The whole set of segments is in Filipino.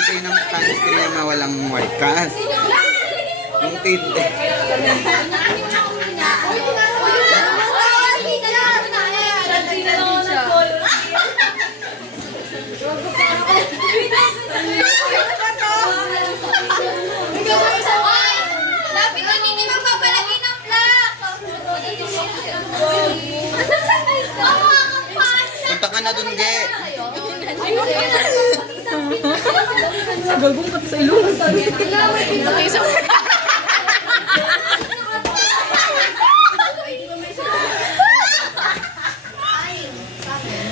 kayo ng sunscreen na mawalang markas. Yung tinte. Lapit na hindi magpapalagay ng plak. Punta ka na dun, Ge. Gagong pati sa ilong.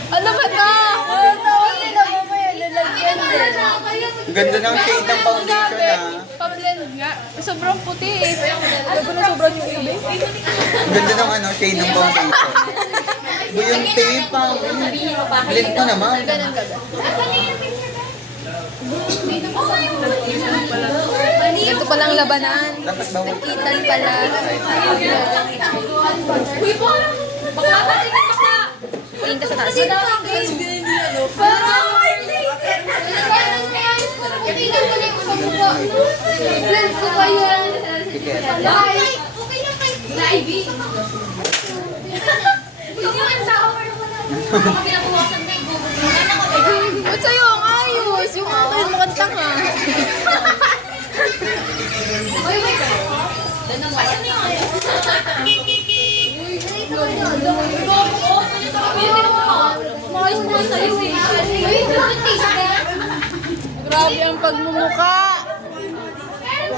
Ano ba to? Ang ganda ng shade ng foundation, ah. Pa-blend nga. Sobrang puti eh. Gagong na sobrang yung ilong. Ang ganda ng shade ng foundation. Yung tape, ah. Blend ko naman. Ganun ka ba? Ganito palang labanan. Dapat bawal. Kitan pala. Uy, bakla ka, tingin bakla. Tingin ka sa taas. Parang tingin ko na yung usap ko. Blend ko ba yun? Okay na kay Ivy. Hindi man sa over mo na. Ako pinakuwasan na yung ba't sa'yo ang ayos? Yung akin mukhang tanga. Grabe ang pagmumuka.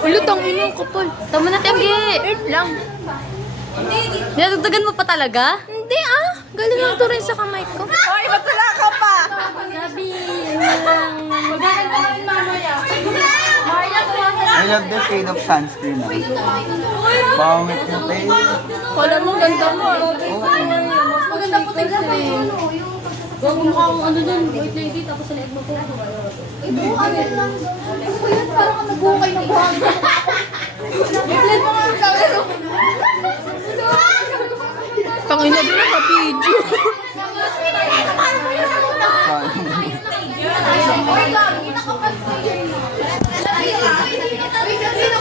Ulutang ilong kapal. Tama na, Tengge. Lang. Dinadagdagan mo pa talaga? Hindi ah. Galing lang to rin sa kamay ko. Ay, batula ka pa. Sabi, lang. I love the shade of sunscreen, ah. Pangit na tayo. Wala mo, ganda mo. Maganda po tingnan. Gago mukha akong ano dun, white lady, tapos sa leeg mo po. Parang ka nag-ukay ng buhang. I-blend mo nga ang camera. Tangin na din naka-video.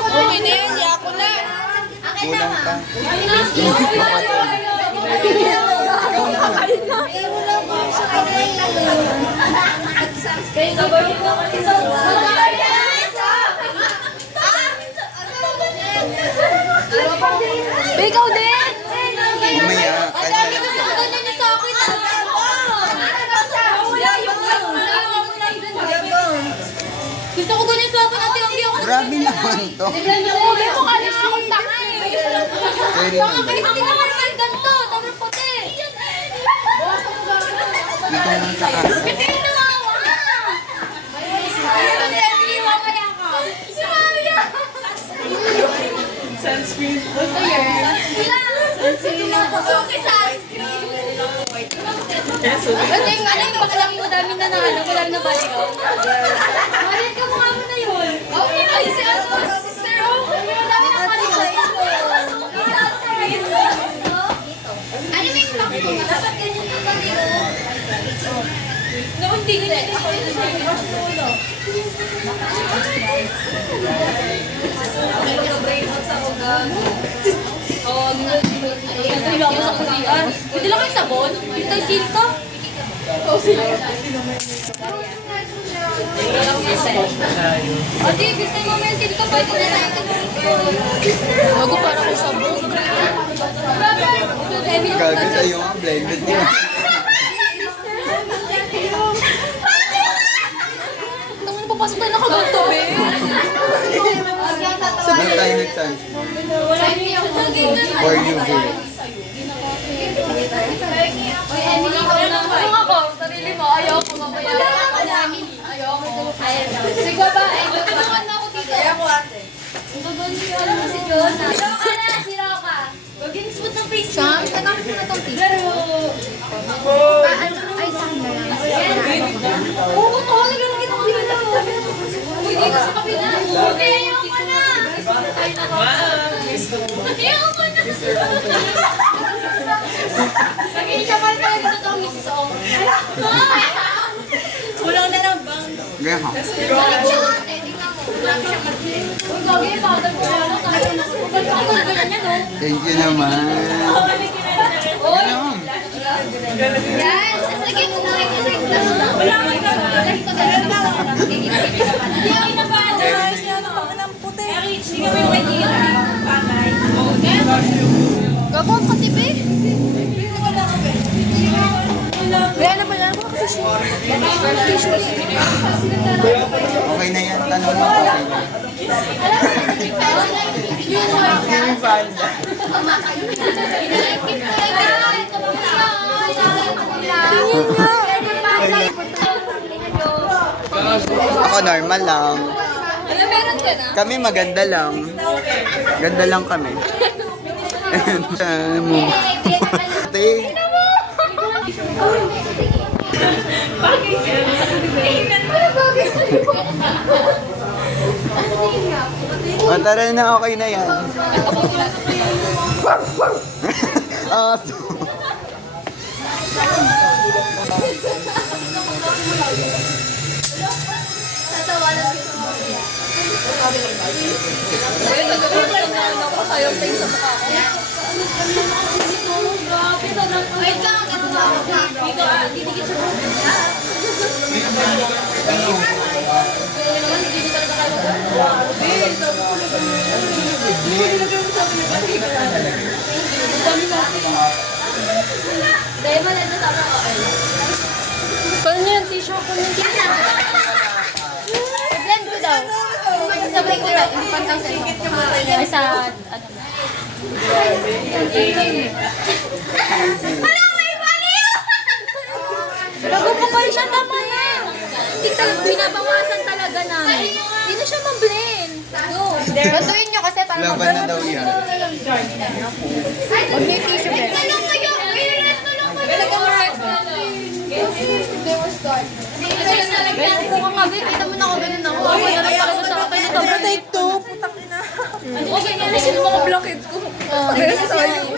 Okay na yan, yako na. Kulang pa. Ikaw din! Mamaya, kahit na lang. Ganyan niya sa akin. Gusto ko ganyan sa akin, ate. Ang ako. Grabe naman to. Sabi ko kalis yung tanga eh. Sorry Tanga naman. kalis, hindi naman naman ganito. Tama puti. Dito lang sa kasa. Hindi nawawa. Emily, mamaya ka. Si Maria. Sunscreen. Ito yan. Sunscreen. Suki sunscreen. Ano yung pakalaki mo dami na marami na balik ko. Maria, kamukha mo na yun. Ay, si ano, si sister. Madami na balik ko. Suki sunscreen. Ano may impact ko? Dapat ganyan yung kanino. Naman di ganyan yung kanino sa iyo. Wash mo ulo. Oo, hindi ako sa kulian. Pwede lang kayo sabon? Hindi tayo silka. Ate, gusto mo may silka? Pwede na tayo Bago para ko sabon. Gago sa'yo nga, blended yun. Tangin, papasok tayo nakaganto, be. Saan tayo nag-sunscreen? For you, girl. Kung ako, sarili mo, ayaw ko mamaya. Sige ba? Tulungan na ako dito. Ayaw ko ate. Tulungan si John. Siro ka na, siro ka. Huwag yung smooth ng face. Sam, tanong mo na tong tito. Ay, saan na lang? Oo, totoo. Naglang kita ko dito. Uy, dito sa kabila. Okay, ayaw ko na. Ayaw ko na. Naging siya man tayo dito ang misis. Kulang na lang bang. Ganyan ka. Thank you naman. Ganyan. Yes! Lagyan mo na rin kasi. Wala mo ito. Ayos na ito pang ng puti. Hindi kami yung idea. Gabon ka, tibi. Kaya na pala ako kasi Okay na yan. Tanong mo. Okay na. Yung panda. Ako normal lang. Ano meron ka na? Kami maganda lang. Ganda lang kami. Ano mo? Ate. O, tara na, okay na yan. Aso. Tatawa na si Sophia. Wait lang, didikit siya. Dahil mo na ito tama ko. Paano yung tissue ko ng tissue? I-blend ko daw. Sabay ko na. Pagkang sa iyo. Ay, sa, ano na. Bago pa pa siya naman eh. Hindi talaga, binabawasan talaga namin. Hindi na siya ma-blend. No. Gatuin nyo kasi para Laban na daw yan. Huwag may tissue, Ben. Tulong kayo! Talagang right na. They will start. Ben, upo ka nga, Ben. Kita mo na ako, ganun ako. Ako na lang para sa akin na sobrang take two. Putak ina. Okay, yan na sila mga blockheads ko.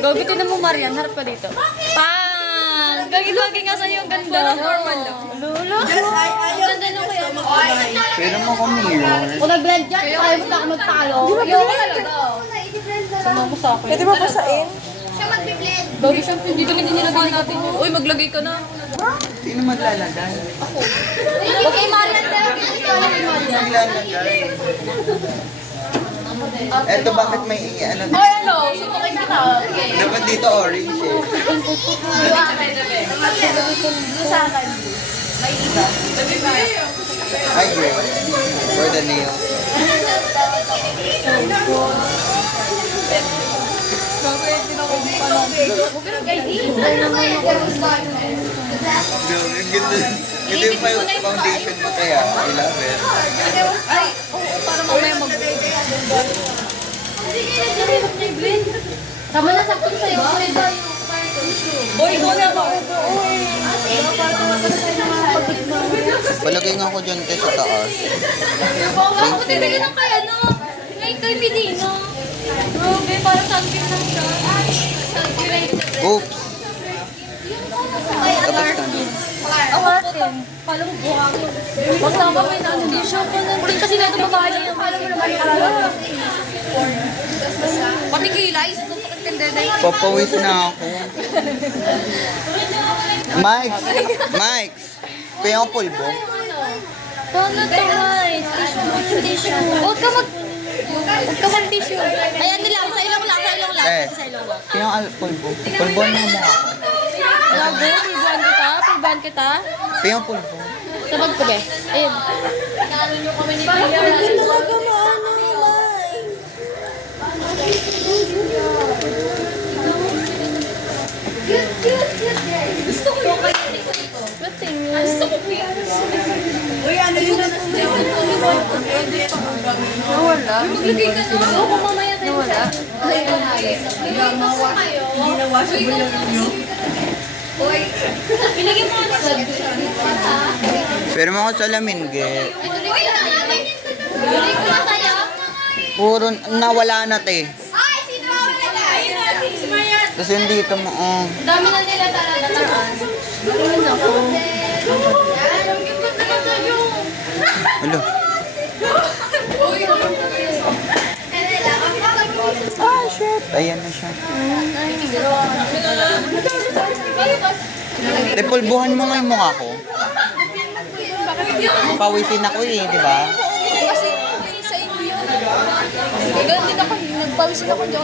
Gabi ko na mo, Marian. Harap ka dito. Pang! Gagi-gagi nga sa'yo ang ganda. Normal lang. Lolo. Ang ganda nung kuya mo. Pero mo kami yun. Kung nag-blend dyan, kaya mo ako magpakalo. Ayoko talaga. Sama mo sa akin. Pwede ba basain? Siya mag-blend. Gagi siya, hindi kami dinilagay natin. Uy, maglagay ka na. Sino maglalagay? Huwag kay Marian. Maglalagay. Eto bakit may ano dito? Ay, ano? Sutukin kita. Dapat dito orange eh. Hi, Gray. For the nail. Ito yung foundation mo kaya. I love it. Ay, oo, para mamaya mag... Tama na, sakto sa'yo. Boy, mo na ba? Palagay nga ako dyan tayo sa taas. Ako tinili ng kaya, no? Kay Medino. Grabe, parang sunscreen lang siya. Sunscreen. Oops. Tapos ka na. Ako atin. Kala mo buha ko. Basta ba may nandisyo ko na. Kasi na ito babae yung kala mo naman kalala. Pati kilay. Papawis na ako. Mike! Mike! Kaya ang pulbo? Paano to, Mike? Tissue. Huwag ka mag-tissue. Ay, ano lang. Sa ilong lang. Sa ilong lang. Eh, Sa ilong lang. kaya ang pulbo? Pulbo na mo ako. Gago, pulbuan kita. Pulbuan kita. Kaya ang pulbo? Sabag ko, be. Ayun. Talaga maano, Gusto ko yung kayo. Bating. Gusto ko yung Uy, ano yun na Nawala. maglagay ka na. Oo, kung mamaya tayo Nawala. Hindi na washable yung inyo. Uy, pinigyan mo ano sa Pero mga salamin, get. Uy, pinigyan ko na tayo. Puro nawala na te. Ay, sino ba wala? Si Marian. Tapos yung dito mo, oh. Dami na nila talaga. Ayun ako. Yan, ang ganda na tayo. Ayan na siya. Te, pulbuhan mo nga yung mukha ko. Pawisin ako eh, di ba? Kasi sa inyo yun. Ganun din ako, nagpawisin ako dyan.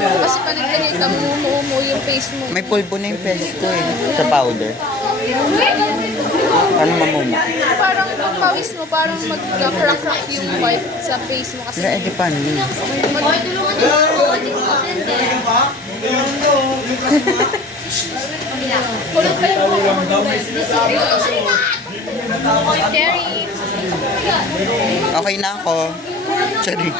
Kasi panagkanit na umuumo yung face mo. May pulbo na yung face ko eh, sa powder. Ano mamumo? Parang yung pawis mo, parang mag-crack-crack yung vibe sa face mo. Kasi Sila eh, di pa Hoy, tulungan niyo ako. Hindi ko matindi. kulot pa yung scary. Okay na ako. Sorry.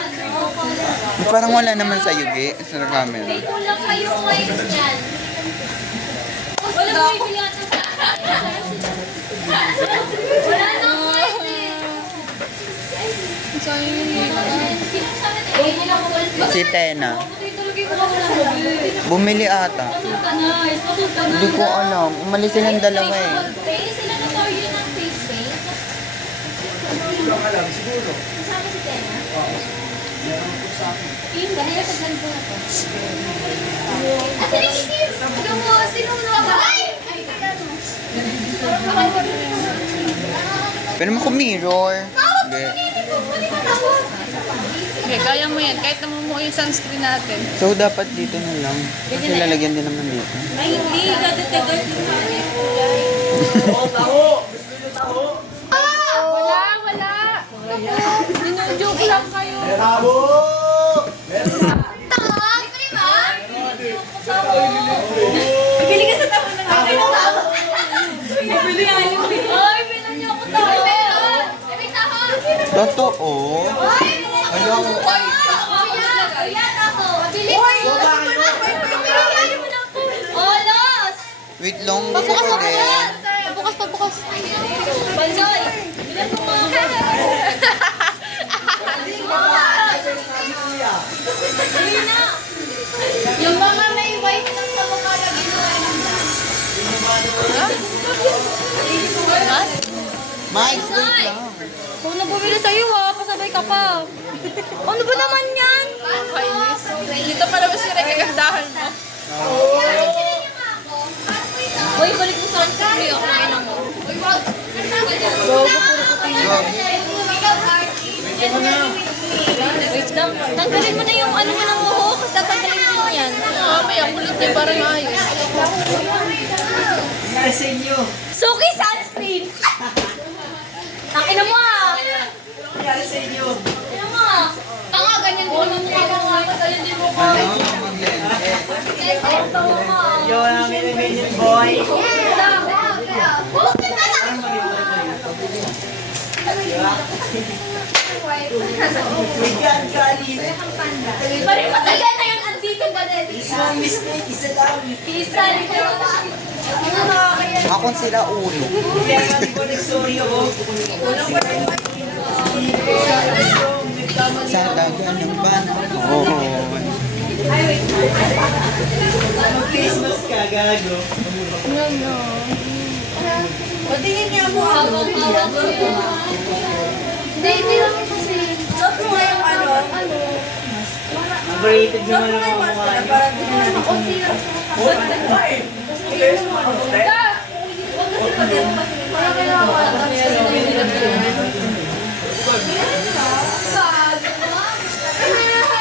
Parang wala naman sa yugi sa camera. Kulang kayo ngayon dyan. Wala mo bibili ata sa wala nang pwede. Sayang yun. Sino sa akin eh? Hindi lang ako. Si Tena. Tuloy-tuloy ko ako. Bumili ata. Hindi ko alam. Umalis silang dalawa eh. Pwede sila na Torrio ng face paint. Kasama si Tena? Pinga, nilagyan ko na to. Asa na hindi? Sino mo na ba? Ay! Pero mo mirror. Hindi. Okay, kaya mo yan. Kahit namumuo yung sunscreen natin. So, dapat dito na lang. Kasi lalagyan din naman dito. Ay, hindi. Gagatagal din namin. Wala. Dinujoke lang kayo. Tawag! Di ba? Bibili ka sa tawag ng akin. Bibili ka ng ay, bilan niyo ako tawag. May tawag. Totoo. Ay! Ayaw. Kuya, ako. Bili ko. Bili mo na ako. Olos! Wait long. Gusto ko din. Pabukas. Bansoy! Bilan mo nga. Bili na. Yung mga may white lang sa mukha na ginawa ng Mike, wait lang. Kung nabumili sa'yo ha, pasabay ka pa. Ano ba naman yan? Kainis. Dito pa naman si Rek, kagandahan mo. Uy, balik mo sa akin. Sabi ako na ina mo. Uy, wag. Wait lang. Tanggalin mo na yung ano mo ng buhok. Kasi tatanggalin mo yan. Mamaya, kulot niya para maayos. Suki sunscreen! Ang ina mo ah! Ina mo ah! Tanga, ganyan din mo mukha mo nga. Ganyan din mo mukha. Ang tawa mo ah. Yo, namin ang minion boy. Bigyan galit. Parang matagal na yun, andito ba din? Isang mistake, isa lang. Isa rin kayo. Ano nakakaya? Ako sila ulo. Kaya nga di ko nag-sorry ako. Sa taga ng panahon. Mag-Christmas ka, gago. Patingin niya mo. Hawak-hawak ko yun. Hindi lang kasi. Stop mo nga yung ano. Overrated naman ang mga mukha niyo. Makunti lang sa mukha. Huwag kasi pag yan kasi parang kailangan.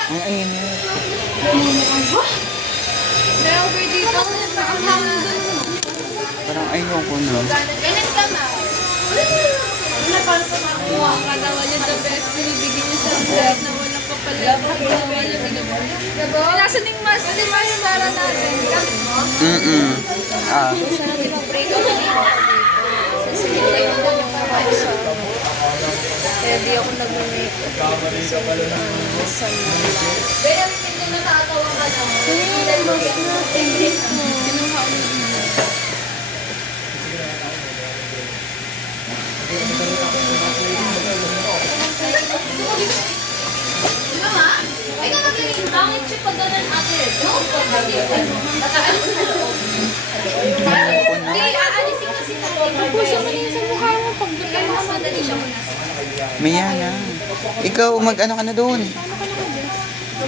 Ang init. Kaya ako dito. Ang hangin dun. Parang ayoko na. Ganit ka na. Kagawa niya the best. Binibigyan niya sa bread na walang kapalit. Walang binibigyan. Nasa ning mas. Hindi mas para natin. Gamit mo? Ah. Kaya di ako nag-makeup. Pero hindi natatawa ka naman. Kinuha ko na. Mama, ay ka magaling. Pangit siya pag ganun ate. No, pag nakaalis na loob. Hindi, aalisin kasi na loob. Puso mo din sa mukha mo pag Kaya mas madali siya muna. Maya na. Ikaw, mag-ano ka na doon.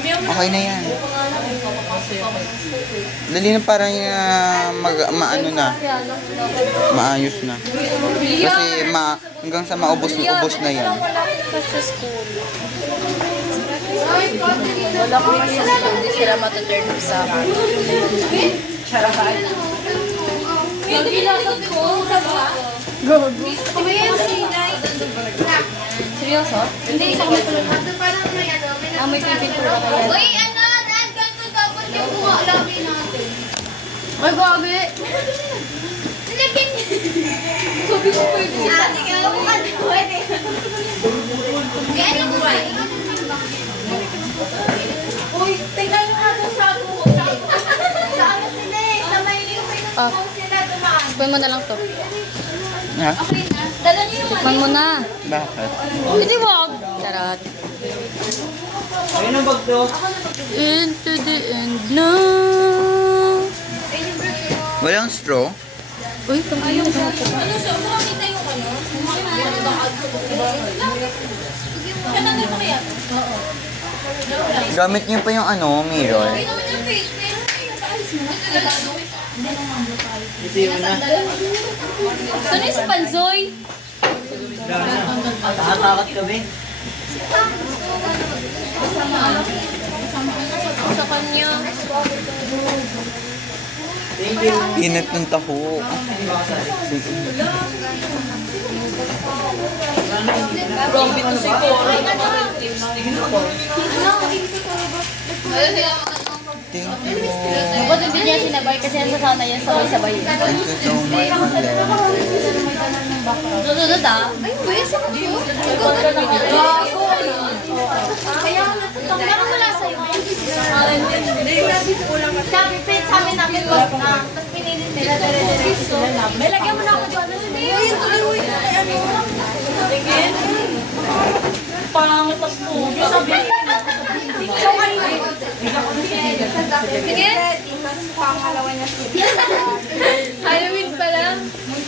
Okay na yan. Dali na parang maano na. Maayos na. Kasi hanggang sa maubos na yan. Sa school. Wala ko kasi sa school, hindi sila matuturn sa akin. Seryoso? Hindi, isang May pipintura kaya. Uy, ano, Nan, ganito dapat yung mga labi natin. Ay, gabi! Lagyan niya. Sabi ko pwede siya. Ate, kaya mo ka na pwede. Kaya ano mo ba? Uy, tingnan nyo nga doon sa ako. Sa ano sila eh, sa may sila dumaan. Tikman mo na lang to. Ha? Okay na. Dala niyo yung Tikman mo na. Bakit? Hindi wag. Charot. Ayun ang bag to. Into the end na. Walang straw? Uy, tangin mo. ano siya? Mukha kita yung ano? Kananggal mo kaya? Gamit niyo pa yung ano, mirror. Ay, naman yung face. Meron kayo. Ito yung una. Saan yung si Panzoy? Nakatakot kami. Sa kanya. Thank you. Init ng taho. Sige. Grabe to si Cora. Thank you. Ba't hindi niya sinabay? Kasi nasa sana yan sabay-sabay. Thank you so much. Susunod ah. Ay, buwis ako po. Kaya natutang wala sa'yo. Sabi, pet sa amin namin wag na. Tapos pinilit nila dire-diretso sila na. May lagyan mo na ako doon. Uy, tuloy. Tingin. Pangit ang puto. Tingin. Mas pangalawa niya si Halloween pa lang.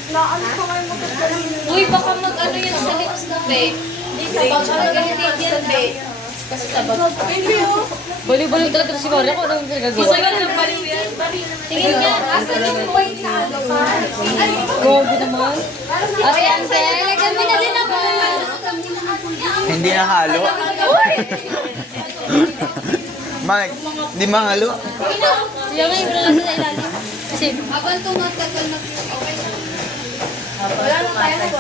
Naano pa kayo magkakaroon? Uy, baka mag-ano yan sa lips na, be. Baka mag-ganit yan, be. Kasi sabag. Bali-bali talaga si Cora. Ako anong gagawin? ng baliw yan. Tingin nga. Asan yung white na ano pa? Grabe naman. Ate Angel, lagyan mo na din ako. Hindi na halo. Mike, hindi mahalo. Siya nga yung nasa sa ilalim. Kasi, Habang tumatagal na okay na. Wala nang kaya ko.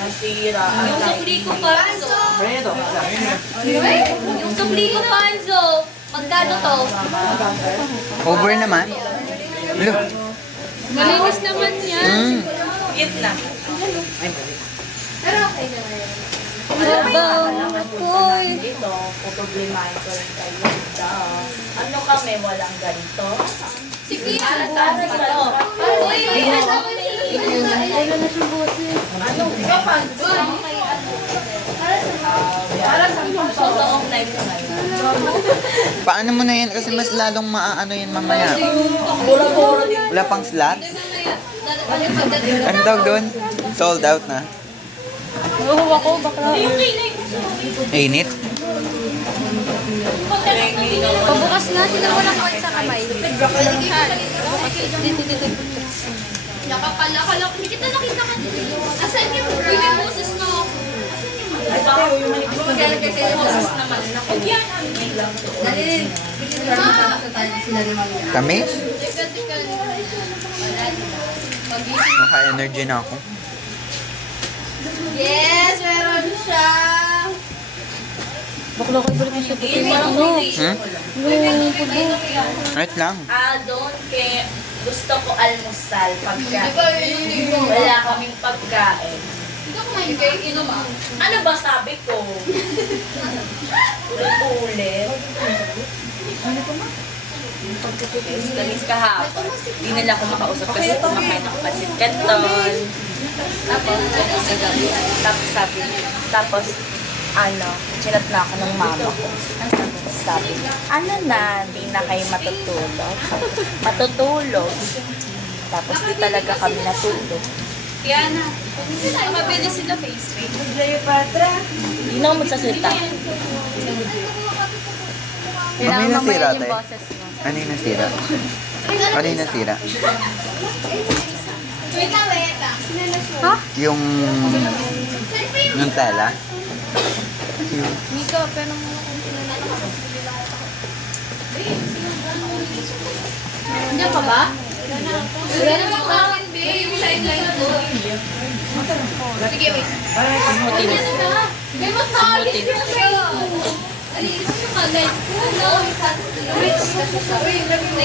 Nasira. Yung sukli ko panzo. Fredo. Yung sukli ko panzo. Magkano to? Over naman. Look. malinis naman yan. Gitna. Pero okay na yan. Habang ako'y... Dito, problemahin ko rin kayo. Ano kami, walang ganito? Sige, Saan pa to? Uy, ano ko Wala na siyang boses. Ano? Kapan? Para sa totoong life na ngayon. Paano mo na yan? Kasi mas lalong maaano yan mamaya. Wala pang slots? Ano tawag doon? Sold out na. Nahuhuwa ko, bakla. Init? Pabukas na, sila mo lang kahit sa kamay. Nakapala. Hindi kita nakita ka. Asan yung may boses na ako? Kami? Naka-energy na ako. Yes, meron siya. Bakla ko, ibalik mo sa puti mo. Ano? Right lang. Doon kay gusto ko almusal pagkain. Wala kaming pagkain. Ano ba sabi ko? Ulit-ulit. Kalis kahapon. Hindi nila ako makausap kasi kumakain ako pansit canton. Tapos chinat na ako ng mama ko. Sabi, ano na, hindi na kayo matutulog. Matutulog. Tapos di talaga kami natulog. Kaya na. Mabilis sila face cream. Hindi na ako magsasalita. Ano yung nasira, yung te? boses mo. Ano yung nasira? Ano yung nasira? Ha? Yung tela? Mika, pero Nandiyan ka ba? Wala na bang akin, be? Yung sideline ko. Sige, wait. Simutin. Be, mas nakaalis na siya. Alisin mo ka, guys.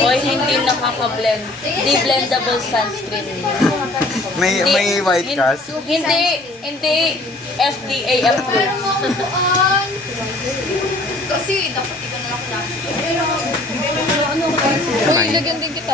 Hoy, hindi nakaka-blend. Di blendable sunscreen. May white cast? Hindi FDA approved. Kasi, dapat ikaw na lang ako May. ilagyan din kita.